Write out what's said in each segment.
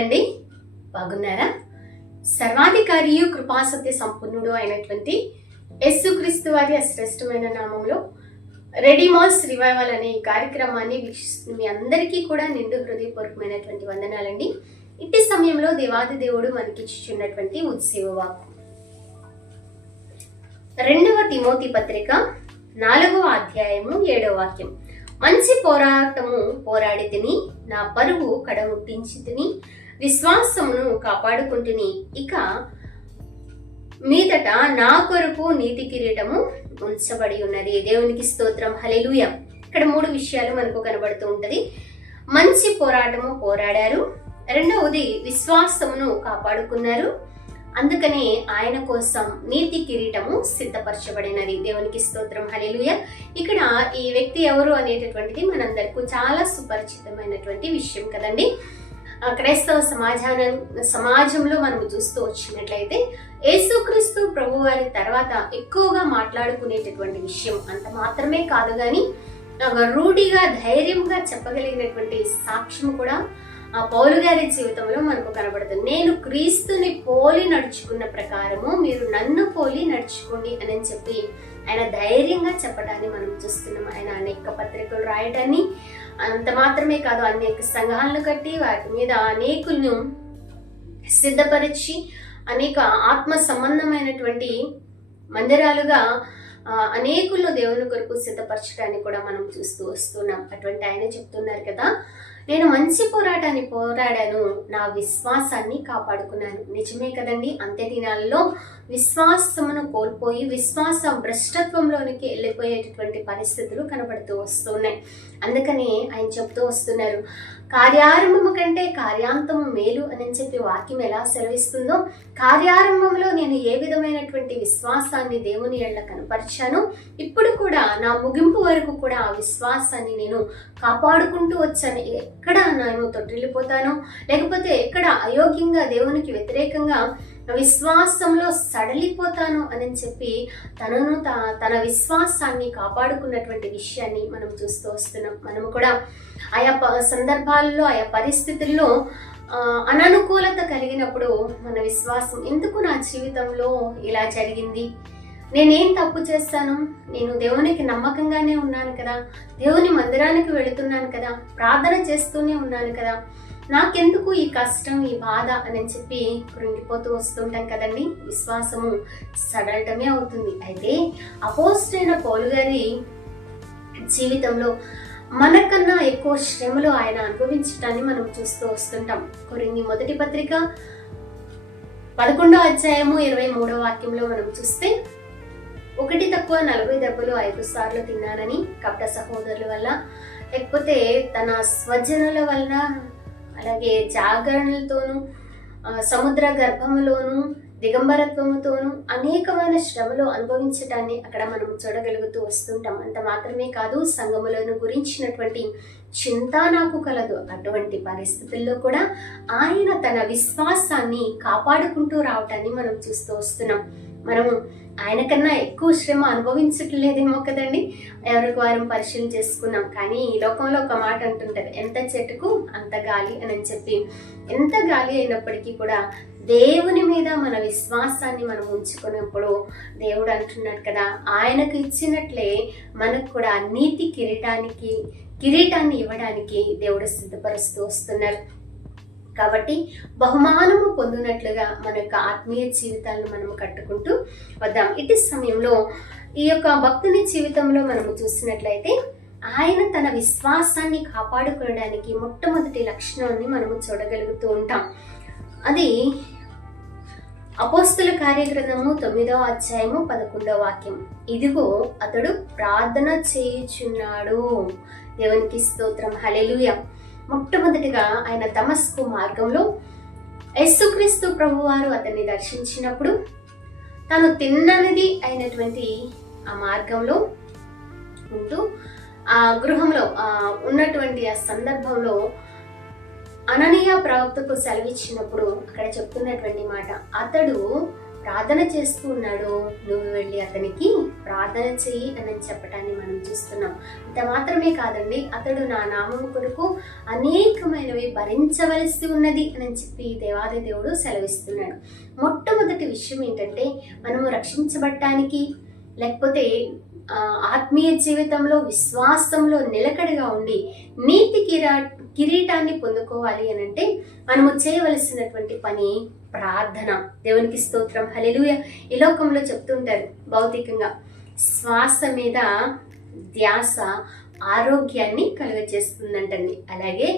కదండి, బాగున్నారా? సర్వాధికారియు కృపాసత్య సంపన్నుడు అయినటువంటి యేసుక్రీస్తు వారి శ్రేష్టమైన నామంలో రెడీమాస్ రివైవల్ అనే ఈ కార్యక్రమాన్ని వీక్షిస్తున్న మీ అందరికీ కూడా నిండు హృదయపూర్వకమైనటువంటి వందనాలండి. ఇట్టి సమయంలో దేవాది దేవుడు మనకిచ్చుచున్నటువంటి ఉత్సవ వాక్కు 2వ తిమోతి పత్రిక 4వ అధ్యాయము 7వ వాక్యం. మంచి పోరాటము పోరాడి తిని, నా పరువు కడముట్టించి తిని, విశ్వాసమును కాపాడుకుంటుని, ఇక మీదట నా కొరకు నీతి కిరీటము ఉంచబడి ఉన్నది. దేవునికి స్తోత్రం, హల్లెలూయా. ఇక్కడ 3 విషయాలు మనకు కనబడుతూ ఉంటది. మంచి పోరాటము పోరాడారు, రెండవది విశ్వాసమును కాపాడుకున్నారు, అందుకని ఆయన కోసం నీతి కిరీటము సిద్ధపరచబడినది. దేవునికి స్తోత్రం, హల్లెలూయా. ఇక్కడ ఈ వ్యక్తి ఎవరు అనేటటువంటిది మనందరికీ చాలా సుపరిచితమైనటువంటి విషయం కదండి. క్రైస్తవ సమాజంలో మనం చూస్తూ వచ్చినట్లయితే యేసుక్రీస్తు ప్రభు వారి తర్వాత ఎక్కువగా మాట్లాడుకునేటటువంటి విషయం అంత మాత్రమే కాదు, కానీ రూఢిగా ధైర్యంగా చెప్పగలిగినటువంటి సాక్ష్యం కూడా పౌలు గారి జీవితంలో మనకు కనబడుతుంది. నేను క్రీస్తుని పోలి నడుచుకున్న ప్రకారము మీరు నన్ను పోలి నడుచుకోండి అని చెప్పి ఆయన ధైర్యంగా చెప్పడాన్ని మనం చూస్తున్నాం. ఆయన అనేక పత్రికలు రాయడాన్ని, అంత మాత్రమే కాదు అనేక సంఘాలను కట్టి వాటి మీద అనేకులను సిద్ధపరిచి అనేక ఆత్మ సంబంధమైనటువంటి మందిరాలుగా అనేకులను దేవుని కొరకు సిద్ధపరచడాన్ని కూడా మనం చూస్తూ వస్తున్నాం. అటువంటి ఆయన చెప్తున్నారు కదా, నేను మంచి పోరాటాన్ని పోరాడాను, నా విశ్వాసాన్ని కాపాడుకున్నాను. నిజమే కదండి. అంత్య దినాల్లో విశ్వాసమును కోల్పోయి విశ్వాస భ్రష్టత్వంలోనికి వెళ్ళిపోయేటటువంటి పరిస్థితులు కనబడుతూ వస్తున్నాయి. అందుకని ఆయన చెప్తూ వస్తున్నారు, కార్యారంభము కంటే కార్యాంతము మేలు అని చెప్పి వాక్యం ఎలా సెలవిస్తుందో, కార్యారంభంలో నేను ఏ విధమైనటువంటి విశ్వాసాన్ని దేవుని ఎడల కనపరిచాను, ఇప్పుడు కూడా నా ముగింపు వరకు కూడా ఆ విశ్వాసాన్ని నేను కాపాడుకుంటూ వచ్చాను. ఎక్కడ నేను తొట్టిల్లిపోతాను, లేకపోతే ఎక్కడ అయోగ్యంగా దేవునికి వ్యతిరేకంగా విశ్వాసంలో సడలిపోతాను అని చెప్పి తన విశ్వాసాన్ని కాపాడుకున్నటువంటి విషయాన్ని మనం చూస్తూ వస్తున్నాం. మనము కూడా ఆయా సందర్భాల్లో ఆయా పరిస్థితుల్లో అననుకూలత కలిగినప్పుడు మన విశ్వాసం, ఎందుకు నా జీవితంలో ఇలా జరిగింది, నేనేం తప్పు చేస్తాను, నేను దేవునికి నమ్మకంగానే ఉన్నాను కదా, దేవుని మందిరానికి వెళుతున్నాను కదా, ప్రార్థన చేస్తూనే ఉన్నాను కదా, నాకెందుకు ఈ కష్టం ఈ బాధ అని చెప్పి కృంగిపోతూ వస్తుంటాం కదండి. విశ్వాసము సడలటమే అవుతుంది. అయితే అపోస్తలుడైన పౌలు గారి జీవితంలో మనకన్నా ఎక్కువ శ్రమలు ఆయన అనుభవించడాన్ని మనం చూస్తూ వస్తుంటాం. కొరింథీ మొదటి పత్రిక 11వ అధ్యాయము 23వ వాక్యంలో మనం చూస్తే, 1 తక్కువ 40 దెబ్బలు 5 సార్లు తిన్నానని కపట సహోదరుల వల్ల, లేకపోతే తన స్వజనుల వలన, అలాగే జాగరణలతోనూ సముద్ర గర్భములోను దిగంబరత్వముతోనూ అనేకమైన శ్రమలు అనుభవించడాన్ని అక్కడ మనం చూడగలుగుతూ వస్తుంటాం. అంత మాత్రమే కాదు, సంఘములను గురించినటువంటి చింత నాకు కలదు. అటువంటి పరిస్థితుల్లో కూడా ఆయన తన విశ్వాసాన్ని కాపాడుకుంటూ రావటాన్ని మనం చూస్తూ వస్తున్నాం. మనము ఆయన కన్నా ఎక్కువ శ్రమ అనుభవించట్లేదేమో కదండి. ఎవరికి వారం పరిశీలన చేసుకున్నాం. కానీ ఈ లోకంలో ఒక మాట అంటుంటారు, ఎంత చెట్టుకు అంత గాలి అని చెప్పి. ఎంత గాలి అయినప్పటికీ కూడా దేవుని మీద మన విశ్వాసాన్ని మనం ఉంచుకున్నప్పుడు దేవుడు అంటున్నాడు కదా, ఆయనకు ఇచ్చినట్లే మనకు కూడా నీతి కిరీటాన్ని ఇవ్వడానికి దేవుడు సిద్ధపరుస్తూ వస్తున్నారు. కాబట్టి బహుమానము పొందినట్లుగా మన యొక్క ఆత్మీయ జీవితాలను మనము కట్టుకుంటూ వద్దాం. ఇటు సమయంలో ఈ యొక్క భక్తుని జీవితంలో మనము చూసినట్లయితే ఆయన తన విశ్వాసాన్ని కాపాడుకోవడానికి మొట్టమొదటి లక్షణాన్ని మనము చూడగలుగుతూ ఉంటాం. అది అపోస్తల కార్యగ్రంథము 9వ అధ్యాయము 11వ వాక్యం. ఇదిగో అతడు ప్రార్థన చేయుచున్నాడు. దేవునికి స్తోత్రం, హల్లెలూయా. మొట్టమొదటిగా ఆయన దమస్కు మార్గంలో యేసుక్రీస్తు ప్రభువారు అతన్ని దర్శించినప్పుడు తను తిన్ననిది అయినటువంటి ఆ మార్గంలో ఉంటూ ఆ గృహంలో ఉన్నటువంటి ఆ సందర్భంలో అననీయ ప్రవక్తకు సెలవిచ్చినప్పుడు అక్కడ చెప్తున్నటువంటి మాట, అతడు ప్రార్థన చేస్తూ ఉన్నాడో నువ్వు వెళ్ళి అతనికి ప్రార్థన చెయ్యి అని చెప్పటాన్ని మనం చూస్తున్నాం. అంత మాత్రమే కాదండి, అతడు నా నామం కొరకు అనేకమైనవి భరించవలసి ఉన్నది అని చెప్పి దేవాది దేవుడు సెలవిస్తున్నాడు. మొట్టమొదటి విషయం ఏంటంటే, మనము రక్షించబడటానికి లేకపోతే ఆత్మీయ జీవితంలో విశ్వాసంలో నిలకడగా ఉండి నీతి కిరీటాన్ని పొందుకోవాలి అని అంటే మనము చేయవలసినటువంటి పని ప్రార్థన. దేవునికి స్తోత్రం, హల్లెలూయా. ఈ లోకంలో చెప్తుంటారు భౌతికంగా శ్వాస మీద ధ్యాస ఆరోగ్యాన్ని కలుగజేస్తుందంటండి. అలాగే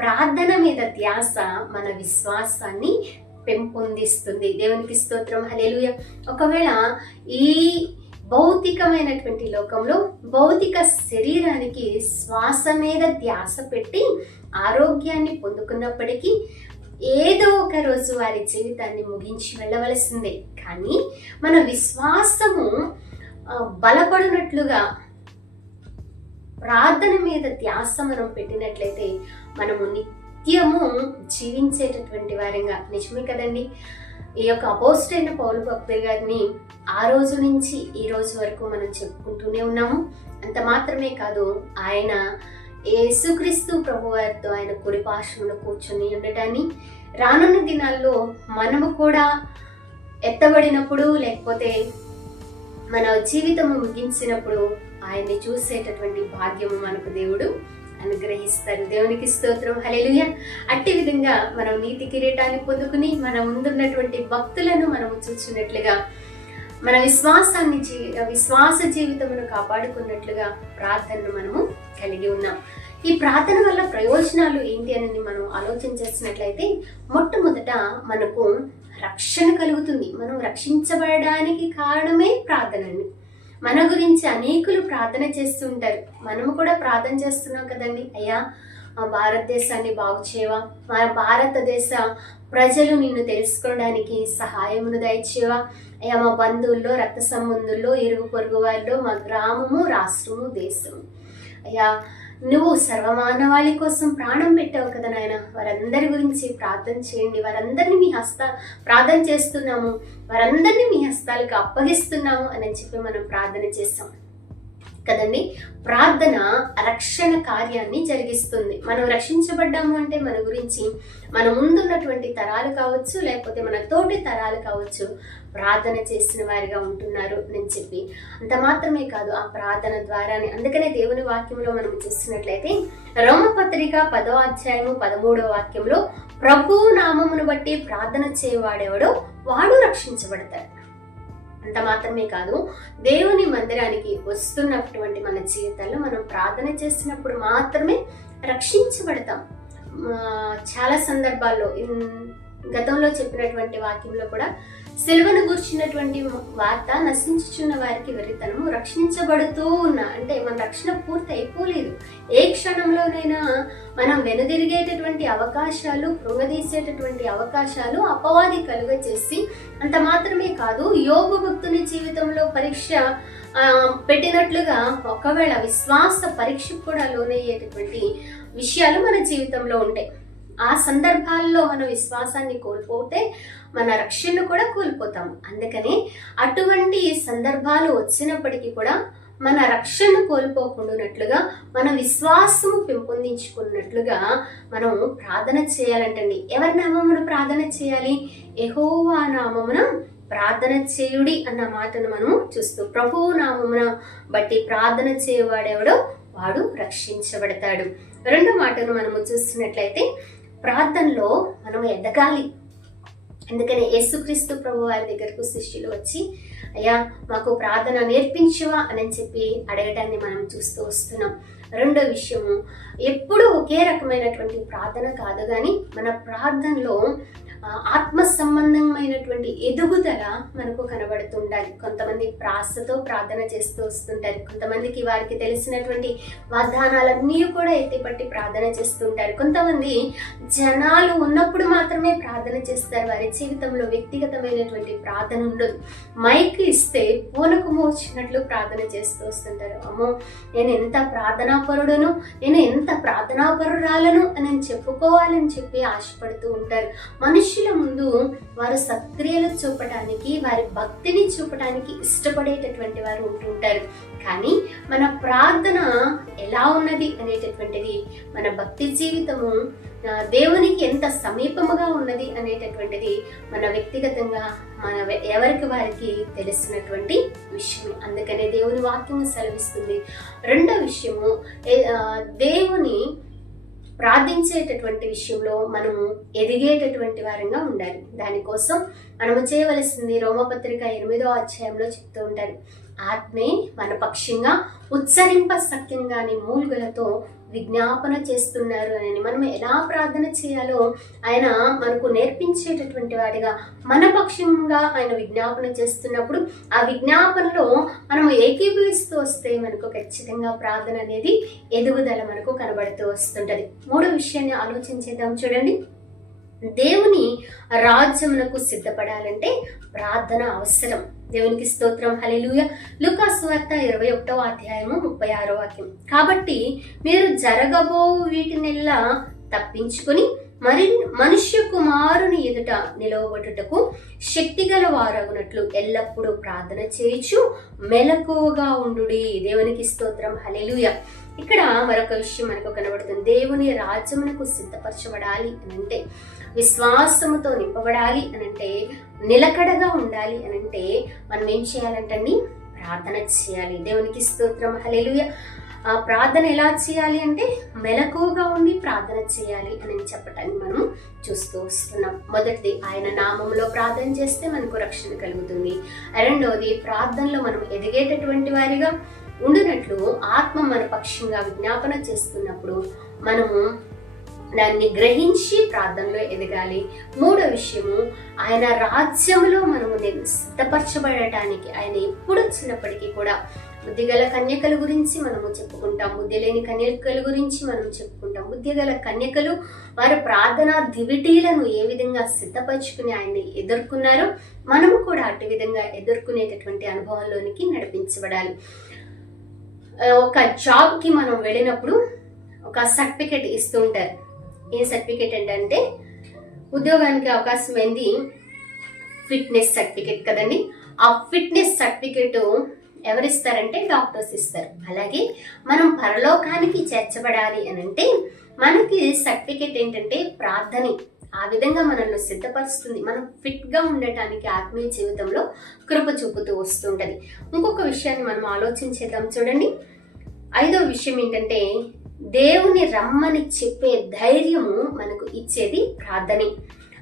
ప్రార్థన మీద ధ్యాస మన విశ్వాసాన్ని పెంపొందిస్తుంది. దేవునికి స్తోత్రం, హల్లెలూయా. ఒకవేళ ఈ భౌతికమైనటువంటి లోకంలో భౌతిక శరీరానికి శ్వాస మీద ధ్యాస పెట్టి ఆరోగ్యాన్ని పొందుకున్నప్పటికీ ఏదో ఒక రోజు వారి జీవితాన్ని ముగించి వెళ్ళవలసిందే. కానీ మన విశ్వాసము బలపడినట్లుగా ప్రార్థన మీద ధ్యాస మనం పెట్టినట్లయితే మనము నిత్యము జీవించేటటువంటి వారంగా, నిజమే కదండి. ఈ యొక్క అపోస్తలుడైన పౌలు భక్తులు గారిని ఆ రోజు నుంచి ఈ రోజు వరకు మనం చెప్పుకుంటూనే ఉన్నాము. అంత మాత్రమే కాదు, ఆయన యేసుక్రీస్తు ప్రభు వారితో ఆయన కుడి పార్శ్వమున కూర్చొని ఉండటాన్ని, రానున్న దినాల్లో మనము కూడా ఎత్తబడినప్పుడు లేకపోతే మన జీవితము ముగించినప్పుడు ఆయన్ని చూసేటటువంటి భాగ్యము మనకు దేవుడు అనుగ్రహిస్తారు. దేవునికి స్తోత్రం, హల్లెలూయా. అట్టి విధంగా మనం నీతి కిరీటాన్ని పొందుకుని మన ముందున్నటువంటి భక్తులను మనము చూసినట్లుగా మన విశ్వాస జీవితమును కాపాడుకున్నట్లుగా ప్రార్థనను మనము కలిగి ఉన్నాం. ఈ ప్రార్థన వల్ల ప్రయోజనాలు ఏంటి అని మనం ఆలోచన చేసినట్లయితే, మొట్టమొదట మనకు రక్షణ కలుగుతుంది. మనం రక్షించబడడానికి కారణమే ప్రార్థనని. మన గురించి అనేకులు ప్రార్థన చేస్తుంటారు. మనము కూడా ప్రార్థన చేస్తున్నాం కదండి. అయ్యా, మా భారతదేశాన్ని బాగు చేయవా, మా భారతదేశ ప్రజలు నిన్ను తెలుసుకోవడానికి సహాయమును దయచేవా, అయ్యా మా బంధువుల్లో, రక్త సంబంధుల్లో, ఇరుగు పొరుగు వారిలో, మా గ్రామము, రాష్ట్రము, దేశము, అయ్యా నువ్వు సర్వమానవాళి కోసం ప్రాణం పెట్టావు కదా నాయన, వారందరి గురించి ప్రార్థన చేయండి. వారందరినీ మీ ప్రార్థన చేస్తున్నాము, వారందరినీ మీ హస్తాలకు అప్పగిస్తున్నాము అని చెప్పి మనం ప్రార్థన చేస్తాం కదండి. ప్రార్థన రక్షణ కార్యాన్ని జరిగిస్తుంది. మనం రక్షించబడ్డాము అంటే మన గురించి మన ముందున్నటువంటి తరాలు కావచ్చు, లేకపోతే మన తోటి తరాలు కావచ్చు, ప్రార్థన చేసిన వారిగా ఉంటున్నారు అని చెప్పి. అంత మాత్రమే కాదు, ఆ ప్రార్థన ద్వారానే, అందుకనే దేవుని వాక్యంలో మనం చూసినట్లయితే రోమపత్రిక 10వ అధ్యాయము 13వ వాక్యంలో, ప్రభు నామమును బట్టి ప్రార్థన చేయవాడెవడో వాడు రక్షించబడతాడు. అంత మాత్రమే కాదు, దేవుని మందిరానికి వస్తున్నటువంటి మన జీవితాల్లో మనం ప్రార్థన చేసినప్పుడు మాత్రమే రక్షించబడతాం. చాలా సందర్భాల్లో గతంలో చెప్పినటువంటి వాక్యంలో కూడా సిలువను గూర్చినటువంటి వార్త, నశించుచున్న వారికి వెర్రితనము, రక్షించబడుతూ ఉన్నా అంటే మన రక్షణ పూర్తి అయిపోలేదు. ఏ క్షణంలోనైనా మనం వెనుదిరిగేటటువంటి అవకాశాలు, కృంగదీసేటటువంటి అవకాశాలు అపవాది కలుగచేసి, అంత మాత్రమే కాదు యోబు భక్తుని జీవితంలో పరీక్ష పెట్టినట్లుగా ఒకవేళ విశ్వాస పరీక్షకు కూడా లోనయ్యేటటువంటి విషయాలు మన జీవితంలో ఉంటాయి. ఆ సందర్భాల్లో మన విశ్వాసాన్ని కోల్పోతే మన రక్షణను కూడా కోల్పోతాము. అందుకని అటువంటి సందర్భాలు వచ్చినప్పటికీ కూడా మన రక్షణను కోల్పోకుండానట్లుగా, మన విశ్వాసము పెంపొందించుకున్నట్లుగా మనం ప్రార్థన చేయాలంటండి. ఎవరి నామమున ప్రార్థన చేయాలి? యెహోవా నామమున ప్రార్థన చేయుడి అన్న మాటను మనము చూస్తూ, ప్రభువు నామమున బట్టి ప్రార్థన చేయవాడెవడో వాడు రక్షించబడతాడు. రెండో మాటను మనము చూస్తున్నట్లయితే, ప్రార్థనలో మనం ఎదగాలి. అందుకని యేసుక్రీస్తు ప్రభు వారి దగ్గరకు శిష్యులు వచ్చి, అయ్యా మాకు ప్రార్థన నేర్పించువా అని చెప్పి అడగటాన్ని మనం చూస్తూ వస్తున్నాం. రెండో విషయము, ఎప్పుడూ ఒకే రకమైనటువంటి ప్రార్థన కాదు, కానీ మన ప్రార్థనలో ఆత్మ సంబంధమైనటువంటి ఎదుగుదల మనకు కనబడుతుండాలి. కొంతమంది ప్రాసతో ప్రార్థన చేస్తూ వస్తుంటారు, కొంతమందికి వారికి తెలిసినటువంటి వాగ్దానాలన్నీ కూడా ఎత్తిపట్టి ప్రార్థన చేస్తుంటారు, కొంతమంది జనాలు ఉన్నప్పుడు మాత్రమే ప్రార్థన చేస్తారు. వారి జీవితంలో వ్యక్తిగతమైనటువంటి ప్రార్థన ఉండదు. మైక్ ఇస్తే పూనకు మోచినట్లు ప్రార్థన చేస్తూ వస్తుంటారు. అమ్మో నేను ఎంత ప్రార్థనాపరుడును, నేను ఎంత ప్రార్థనాపరురాలను అని చెప్పుకోవాలని చెప్పి ఆశపడుతూ ఉంటారు. మనుషులు మనుషుల ముందు వారు సత్క్రియలు చూపడానికి, వారి భక్తిని చూపడానికి ఇష్టపడేటటువంటి వారు ఉంటుంటారు. కానీ మన ప్రార్థన ఎలా ఉన్నది అనేటటువంటిది, మన భక్తి జీవితము దేవునికి ఎంత సమీపముగా ఉన్నది అనేటటువంటిది మన వ్యక్తిగతంగా ఎవరికి వారికి తెలిసినటువంటి విషయమే. అందుకనే దేవుని వాక్యం సెలవిస్తుంది. రెండో విషయము, దేవుని ప్రార్థించేటటువంటి విషయంలో మనము ఎదిగేటటువంటి వారంగా ఉండాలి. దానికోసం మనము చేయవలసింది రోమపత్రిక 8వ అధ్యాయంలో చెప్తూ ఉంటారు, ఆత్మే మన పక్షంగా ఉచ్చరింప సఖ్యంగాని మూలుగులతో విజ్ఞాపన చేస్తున్నారు అని. మనం ఎలా ప్రార్థన చేయాలో ఆయన మనకు నేర్పించేటటువంటి వాడిగా మన పక్షంగా ఆయన విజ్ఞాపన చేస్తున్నప్పుడు ఆ విజ్ఞాపనలో మనము ఏకీభవిస్తూ వస్తే మనకు ఖచ్చితంగా ప్రార్థన అనేది ఎదుగుదల మనకు కనబడుతూ వస్తుంటది. మూడో విషయాన్ని ఆలోచించేద్దాం. చూడండి, దేవుని రాజ్యమునకు సిద్ధపడాలంటే ప్రార్థన అవసరం. దేవునికి స్తోత్రం, హల్లెలూయా. లూకా సువార్త 21వ అధ్యాయము 36వ వాక్యం, కాబట్టి మీరు జరగబో వీటినెల్లా తప్పించుకొని మరి మనుష్య కుమారుని ఎదుట నిలవబడుటకు శక్తిగల వారగునట్లు ఎల్లప్పుడూ ప్రార్థన చేయుచు మెలకువగా ఉండుడి. దేవునికి స్తోత్రం, హల్లెలూయా. ఇక్కడ మరొక విషయం మనకు కనబడుతుంది. దేవుని రాజ్యమునకు సిద్ధపరచబడాలి అనంటే, విశ్వాసముతో నింపబడాలి అనంటే, నిలకడగా ఉండాలి అనంటే మనం ఏం చేయాలంటండి? ప్రార్థన చేయాలి. దేవునికి స్తోత్రం, హల్లెలూయా. ఆ ప్రార్థన ఎలా చేయాలి అంటే మెలకువగా ఉండి ప్రార్థన చేయాలి అని చెప్పటాన్ని మనం చూస్తూ వస్తున్నాం. మొదటిది, ఆయన నామంలో ప్రార్థన చేస్తే మనకు రక్షణ కలుగుతుంది. రెండవది, ప్రార్థనలో మనం ఎదిగేటటువంటి వారిగా ఉండినట్లు ఆత్మ మన పక్షంగా విజ్ఞాపన చేస్తున్నప్పుడు మనము దాన్ని గ్రహించి ప్రార్థనలో ఎదగాలి. మూడో విషయము, ఆయన రాజ్యంలో మనము సిద్ధపరచబడటానికి ఆయన ఎప్పుడు వచ్చినప్పటికీ కూడా బుద్ధిగల కన్యకల గురించి మనము చెప్పుకుంటాం, బుద్ధి లేని కన్యకల గురించి మనం చెప్పుకుంటాం. బుద్ధిగల కన్యకలు వారి ప్రార్థనా దివిటీలను ఏ విధంగా సిద్ధపరచుకుని ఆయన్ని ఎదుర్కొన్నారో మనము కూడా అటు విధంగా ఎదుర్కొనేటటువంటి అనుభవంలోనికి నడిపించబడాలి. ఒక జాబ్కి మనం వెళ్ళినప్పుడు ఒక సర్టిఫికెట్ ఇస్తూ ఉంటారు. ఏ సర్టిఫికెట్ ఏంటంటే ఉద్యోగానికి అవకాశం ఏంది ఫిట్నెస్ సర్టిఫికెట్ కదండి. ఆ ఫిట్నెస్ సర్టిఫికెట్ ఎవరిస్తారంటే డాక్టర్స్ ఇస్తారు. అలాగే మనం పరలోకానికి చేర్చబడాలి అని అంటే మనకి సర్టిఫికెట్ ఏంటంటే ప్రార్థన. ఆ విధంగా మనల్ని సిద్ధపరుస్తుంది. మనం ఫిట్ గా ఉండటానికి ఆత్మీయ జీవితంలో కృప చూపుతూ వస్తుంటది. ఇంకొక విషయాన్ని మనం ఆలోచించేద్దాం. చూడండి, ఐదో విషయం ఏంటంటే దేవుని రమ్మని చెప్పే ధైర్యము మనకు ఇచ్చేది ప్రార్థనే.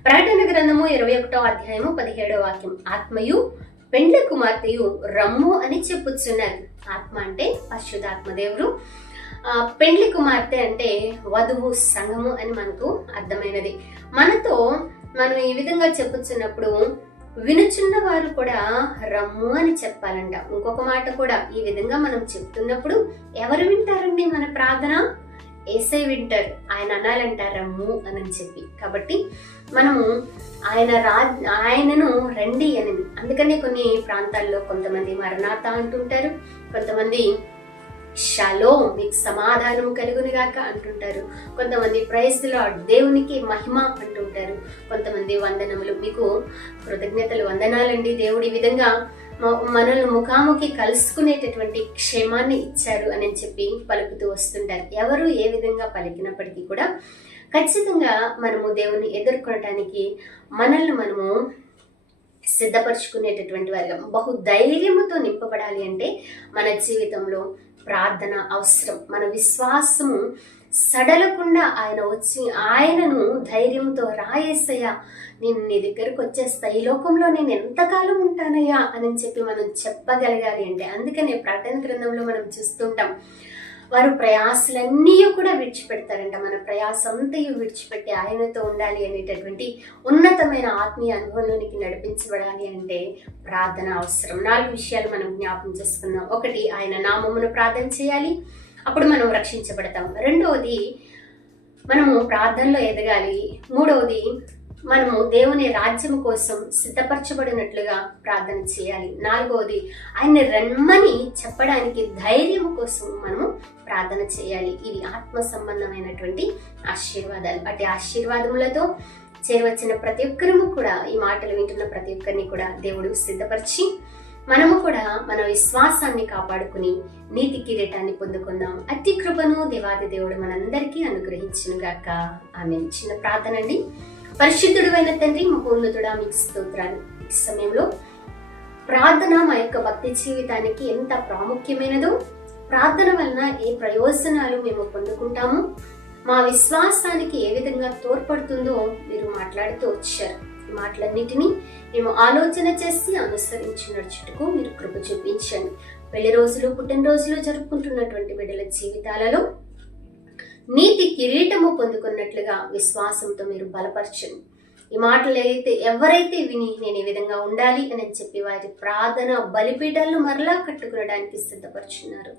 ప్రకటన గ్రంథము 21వ అధ్యాయము 17వ వాక్యం, ఆత్మయు పెండ్లి కుమార్తెయు రమ్ము అని చెప్పుచున్నారు. ఆత్మ అంటే పరిశుద్ధాత్మ దేవుడు, పెండ్లి కుమార్తె అంటే వధువు సంఘము అని మనకు అర్థమైనది. మనతో మనం ఈ విధంగా చెప్పుచున్నప్పుడు వినుచున్న వారు కూడా రమ్ము అని చెప్పాలంట. ఇంకొక మాట కూడా, ఈ విధంగా మనం చెప్తున్నప్పుడు ఎవరు వింటారండి మన ప్రార్థన? యేసే వింటారు. ఆయన అనాలంట రమ్ము అని చెప్పి. కాబట్టి మనము ఆయనను రండి అని. అందుకనే కొన్ని ప్రాంతాల్లో కొంతమంది మరణాత అంటుంటారు, కొంతమంది షలోం మీకు సమాధానం కలుగును గాక అంటుంటారు, కొంతమంది ప్రైజ్ ది లార్డ్ దేవునికి మహిమ అంటుంటారు, కొంతమంది వందనములు మీకు కృతజ్ఞతలు వందనాలండి దేవుడి విధంగా మనల్ని ముఖాముఖి కలుసుకునేటటువంటి క్షేమాన్ని ఇచ్చారు అని చెప్పి పలుకుతూ వస్తుంటారు. ఎవరు ఏ విధంగా పలికినప్పటికీ కూడా ఖచ్చితంగా మనము దేవుని ఎదుర్కొనటానికి మనల్ని మనము సిద్ధపరచుకునేటటువంటి వారిగా బహు ధైర్యముతో నింపబడాలి అంటే మన జీవితంలో ప్రార్థన అవసరం. మన విశ్వాసము సడలకుండా ఆయన వచ్చి ఆయనను ధైర్యంతో రాయేసయ్యా నేను నీ దగ్గరకు వచ్చేస్తా, ఈ లోకంలో నేను ఎంతకాలం ఉంటానయ్యా అని చెప్పి మనం చెప్పగలగాలి అంటే. అందుకనే ప్రకటన గ్రంథంలో మనం చూస్తుంటాం, వారు ప్రయాసలన్నీ కూడా విడిచిపెడతారంట. మన ప్రయాసం అంతయు విడిచిపెట్టి ఆయనతో ఉండాలి అనేటటువంటి ఉన్నతమైన ఆత్మీయ అనుభవంలోనికి నడిపించబడాలి అంటే ప్రార్థన అవసరం. 4 విషయాలు మనం జ్ఞాపకం చేసుకున్నాం. 1, ఆయన నామమును ప్రార్థన చేయాలి, అప్పుడు మనం రక్షించబడతాం. 2వది, మనము ప్రార్థనలో ఎదగాలి. 3వది, మనము దేవుని రాజ్యం కోసం సిద్ధపరచబడినట్లుగా ప్రార్థన చేయాలి. 4వది, ఆయన్ని రమ్మని చెప్పడానికి ధైర్యం కోసం మనము ప్రార్థన చేయాలి. ఇవి ఆత్మ సంబంధమైనటువంటి ఆశీర్వాదాలు. అటు ఆశీర్వాదములతో చేరవచ్చిన ప్రతి ఒక్కరము కూడా ఈ మాటలు వింటున్న ప్రతి ఒక్కరిని కూడా దేవుడు సిద్ధపరిచి మనము కూడా మన విశ్వాసాన్ని కాపాడుకుని నీతి కిరీటాన్ని పొందుకుందాం. అట్టి కృపను దేవాది దేవుడు మనందరికీ అనుగ్రహించును గాక. ఆమె చిన్న ప్రార్థన అండి. పరిశుద్ధుడైన తండ్రి, మహోన్నతుడా, మీకు స్తోత్రాలు. ఈ సమయంలో ప్రార్థన మా యొక్క భక్తి జీవితానికి ఎంత ప్రాముఖ్యమైనదో, ప్రార్థన వలన ఏ ప్రయోజనాలు మేము పొందుకుంటామో, మా విశ్వాసానికి ఏ విధంగా తోడ్పడుతుందో మీరు మాట్లాడుతూ వచ్చారు. ఈ మాటలన్నిటినీ మేము ఆలోచన చేసి అనుసరించి నడుచుటకు మీరు కృప చూపించండి. పెళ్లి రోజులు, పుట్టినరోజులు జరుపుకుంటున్నటువంటి బిడ్డల జీవితాలలో నీతి కిరీటము పొందుకున్నట్లుగా విశ్వాసంతో మీరు బలపరచండి. ఈ మాటలు ఎవరైతే విని నేను ఈ విధంగా ఉండాలి అని చెప్పి వారి ప్రార్థన బలిపీఠాలను మరలా కట్టుకునడానికి సిద్ధపరుచున్నారు,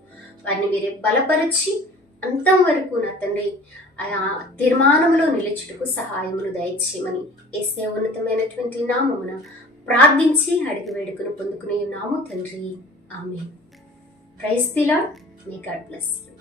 వారిని మీరే బలపరిచి అంతం వరకు నా తండ్రి ఆ తీర్మానంలో నిలుచుటకు సహాయమును దయచేయమని యేసయ్య ఉన్నతమైనటువంటి నామమున ప్రార్థించి అడిగి వేడుకను పొందుకునే నాము తండ్రి. Amen. Praise the Lord. May God bless you.